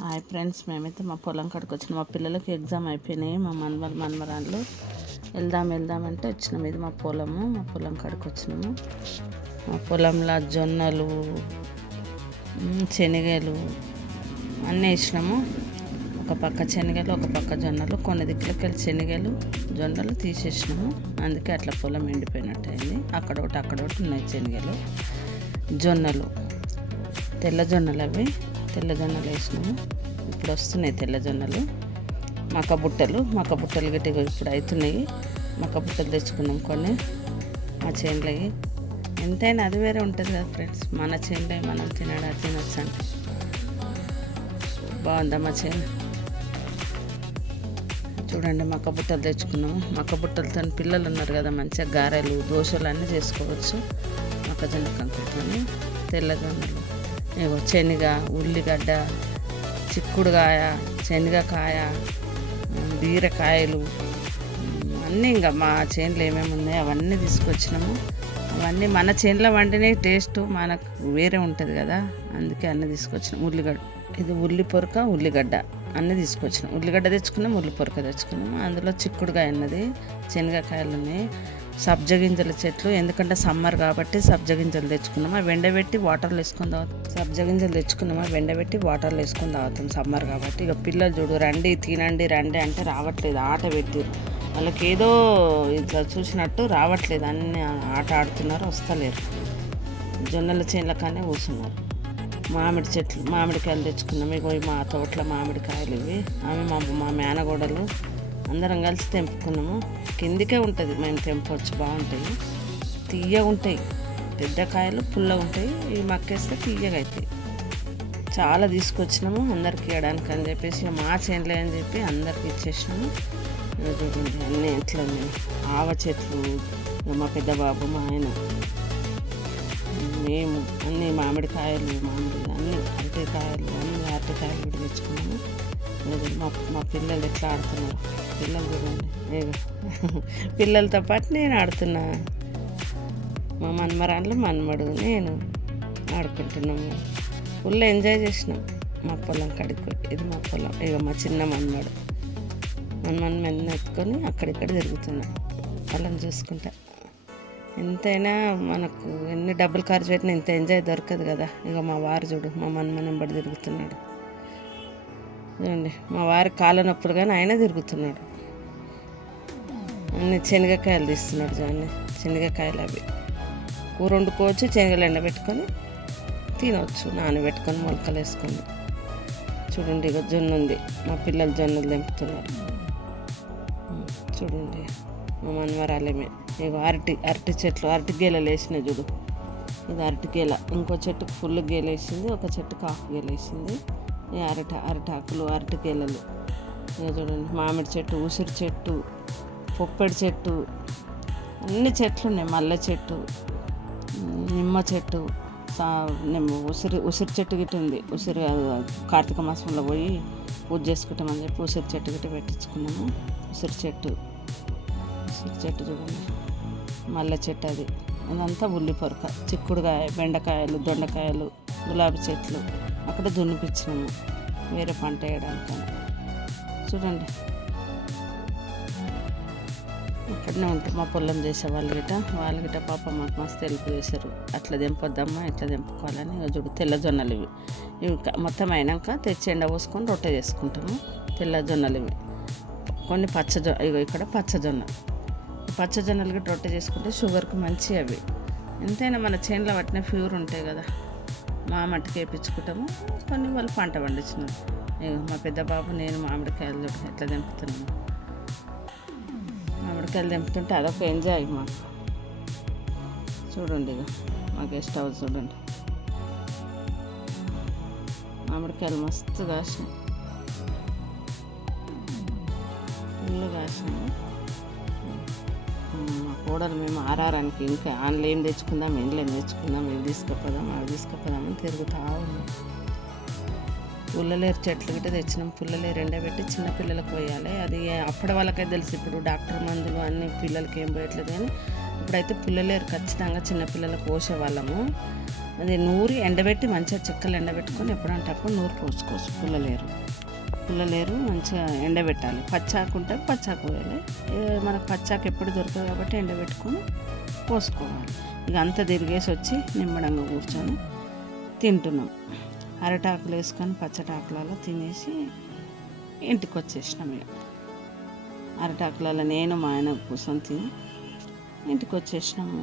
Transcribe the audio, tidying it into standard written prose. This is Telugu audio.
హాయ్ ఫ్రెండ్స్, మేమైతే మా పొలం కాడికి వచ్చినాం. మా పిల్లలకి ఎగ్జామ్ అయిపోయినాయి. మా మనవరాళ్ళు వెళ్దామంటే వచ్చినాం. ఇది మా పొలం కాడికి వచ్చినాము. మా పొలంలో జొన్నలు, శనగలు అన్నీ వేసినాము. ఒక పక్క శనగలు, ఒక పక్క జొన్నలు. కొన్ని దిక్కులకి వెళ్ళి శనగలు, జొన్నలు తీసేసినాము. అందుకే అట్లా పొలం ఎండిపోయినట్టు అయింది. అక్కడొకటి ఉన్నాయి శనగలు, జొన్నలు, తెల్ల జొన్నలు. తెల్ల జొన్నలు వేసినాము. ఇప్పుడు వస్తున్నాయి తెల్ల జొన్నలు. మక్క బుట్టలు గట్టిగా ఇప్పుడు అవుతున్నాయి. మక్క బుట్టలు తెచ్చుకున్నాం కొన్ని. మా చేనులవి ఎంతైనా అది వేరే ఉంటుంది కదా ఫ్రెండ్స్. మన చేనులో మనం తినొచ్చు అంటే బాగుందా మా చేను. చూడండి, మక్క బుట్టలు తెచ్చుకున్నాము. మక్క బుట్టలతో పిల్లలు ఉన్నారు కదా, మంచిగా గారెలు, దోశలు అన్నీ చేసుకోవచ్చు మొక్కజొన్న కంకులతో. తెల్ల జొన్నలు, శనగ, ఉల్లిగడ్డ, చిక్కుడుకాయ, శనగకాయ, బీరకాయలు అన్నీ ఇంకా మా చేనులో ఏమేమి ఉన్నాయో అవన్నీ తీసుకొచ్చినాము. అవన్నీ మన చేనులో వండినే టేస్ట్ మనకు వేరే ఉంటుంది కదా, అందుకే అన్నీ తీసుకొచ్చినాం. ఉల్లిగడ్డ, ఇది ఉల్లిగడ్డ అన్నీ తీసుకొచ్చినాం. ఉల్లిగడ్డ తెచ్చుకున్నాం, ఉల్లిపొరక తెచ్చుకున్నాము. అందులో చిక్కుడుకాయ ఉన్నది, శనగకాయలు ఉన్నాయి, సబ్జ గింజల చెట్లు. ఎందుకంటే సమ్మర్ కాబట్టి సబ్జ గింజలు తెచ్చుకున్నాము. అవి ఎండబెట్టి వాటర్లో వేసుకొని తాగుతాం. సబ్జ గింజలు తెచ్చుకున్నాము, అవి ఎండబెట్టి వాటర్లో వేసుకొని తాగుతాం సమ్మర్ కాబట్టి. ఇక పిల్లలు చూడు, తినండి అంటే రావట్లేదు. ఆట పెట్టిరు వాళ్ళకి, ఏదో చూసినట్టు రావట్లేదు. అన్ని ఆట ఆడుతున్నారు, వస్తలేరు. జొన్నల చేనుల కానీ కూర్చున్నారు. మామిడికాయలు తెచ్చుకున్నాము. ఇగో మా తోటలో మామిడికాయలు ఇవి. మా మేనగోడలు అందరం కలిసి తెంపుకున్నాము. కిందికే ఉంటుంది, మేము తెంపవచ్చు. బాగుంటాయి, తీయగా ఉంటాయి. పెద్ద కాయలు పుల్లగా ఉంటాయి. ఇవి మక్కేస్తే తీయగా అవుతాయి. చాలా తీసుకొచ్చినాము అందరికి ఇవ్వడానికి అని చెప్పేసి, మా చేనులే అని చెప్పి అందరికి ఇచ్చేసినాము. చూడండి అన్నీ ఎట్లా ఉన్నాయి. ఆవ చెట్లు, మా పెద్ద బాబు, మా ఆయన, మేము అన్నీ మామిడికాయలు, అన్నీ అరటికాయలు కూడా తెచ్చుకున్నాము. మా పిల్లలు ఎట్లా ఆడుతున్నారు. పిల్లలు చూడండి, పిల్లలతో పాటు నేను ఆడుతున్నా. మా మనమడు నేను ఆడుకుంటున్నాము. ఫుల్ ఎంజాయ్ చేసినాం మా పొలం కాడికి. ఇది మా పొలం. ఇక మా చిన్న మనమడు మెన్న ఎత్తుకొని అక్కడిక్కడ తిరుగుతున్నాం వాళ్ళని చూసుకుంటా. ఎంతైనా మనకు ఎన్ని డబ్బులు ఖర్చు పెట్టినా ఇంత ఎంజాయ్ దొరకదు కదా. ఇక మా వారు చూడు, మా మనబడి తిరుగుతున్నాడు. చూడండి, మా వారి కాళ్ళ నొప్పులు కానీ ఆయన తిరుగుతున్నాడు. అన్ని శనగకాయలు తీస్తున్నాడు. చూడండి, శనగకాయలు అవి కూర వండుకోవచ్చు. శనగలు ఎండబెట్టుకొని తినవచ్చు, నానబెట్టుకొని మొలకలు వేసుకొని. చూడండి, ఇక జొన్న ఉంది. మా పిల్లలు జొన్నలు తెంపుతున్నారు. చూడండి, మా మనవరాలేమే. ఇక అరటి చెట్లు, అరటి గేలలు వేసినాయి చూడు. ఇది అరటి గేల. ఇంకో చెట్టుకు ఫుల్ గేలు వేసింది, ఒక చెట్టుకు హాఫ్ గేలు వేసింది. అరటాకులు, అరటి గేలలు. ఇక చూడండి, మామిడి చెట్టు, ఉసిరి చెట్టు, పొప్పెడి చెట్టు, అన్ని చెట్లు ఉన్నాయి. మల్లె చెట్టు, నిమ్మ చెట్టు, ఉసిరి చెట్టు గిట్ట ఉంది. ఉసిరి కార్తీక మాసంలో పోయి పూజ చేసుకుంటామని చెప్పి ఉసిరి చెట్టు గిట్ట పెట్టించుకున్నాము. ఉసిరి చెట్టు చూడండి, మల్లె చెట్టు. అది అదంతా ఉల్లిపొరక, చిక్కుడుకాయ, బెండకాయలు, దొండకాయలు, గులాబీ చెట్లు. అక్కడ దున్నిపించినాము వేరే పంట వేయడానికి. చూడండి, ఇక్కడనే ఉంటారు మా పొలం చేసే వాళ్ళ గిట్ట పాప మాకు మస్తు హెల్ప్ చేశారు. అట్లా తెంపొద్దమ్మా, ఇట్లా తెంపుకోవాలని. చూడు, తెల్ల జొన్నలు ఇవి మొత్తం అయినాక తెచ్చి ఎండ పోసుకొని రొట్టె చేసుకుంటాము. తెల్ల జొన్నలు ఇవి. కొన్ని ఇక్కడ పచ్చజొన్నలు గిట్ట రొట్టె చేసుకుంటే షుగర్కి మంచి. అవి ఎంతైనా మన చేనులో పట్టిన ప్యూర్ ఉంటాయి కదా, మా మట్టికి వేయించుకుంటాము. కొన్ని వాళ్ళు పంట పండించినారు. మా పెద్ద బాబు, నేను మామిడికాయలు ఎట్లా తెంపుతున్నాము. మామిడికాయలు తెంపుతుంటే అదొక ఎంజాయ్ మాకు. చూడండి, ఇక మా గెస్ట్ హౌస్ చూడండి, మామిడికాయలు మస్తు కాసినాయి, ఫుల్ కాసినాయి. మా కోడలు మేము ఆరారానికి ఇంకా ఆన్లో ఏం తెచ్చుకుందాం, ఏం తెచ్చుకుందాం, ఏం తీసుకుపోదాం, అవి తీసుకుపోదామని తిరుగుతూ ఉన్నాం. పుల్లలేరు చెట్లు గిట్ట తెచ్చినాం. పుల్లలేరు ఎండబెట్టి చిన్నపిల్లలకు పోయాలి. అది అప్పటి వాళ్ళకే తెలుసు. ఇప్పుడు డాక్టర్ మందులు అన్ని పిల్లలకి ఏం పోయట్లేదు, కానీ ఇప్పుడైతే పుల్లలేరు ఖచ్చితంగా చిన్నపిల్లలకు పోసేవాళ్ళము. అది నూరి ఎండబెట్టి మంచిగా చెక్కలు ఎండబెట్టుకొని ఎప్పుడంటే అప్పుడు నూరు పోసుకోవచ్చు. పుల్లలేరు మంచిగా ఎండబెట్టాలి. పచ్చాకు ఉంటే పచ్చాకు వేయాలి. మనకు పచ్చాకు ఎప్పుడు దొరకదు కాబట్టి ఎండబెట్టుకొని పోసుకోవాలి. ఇక అంతా తిరిగేసి వచ్చి నిమ్మడంగా కూర్చొని తింటున్నాం. అరటాకులు వేసుకొని పచ్చటాకులలో తినేసి ఇంటికి వచ్చేసినాం. ఇక అరటాకులలో నేను మా ఆయన కూర్చొని తిని ఇంటికి వచ్చేసినాము.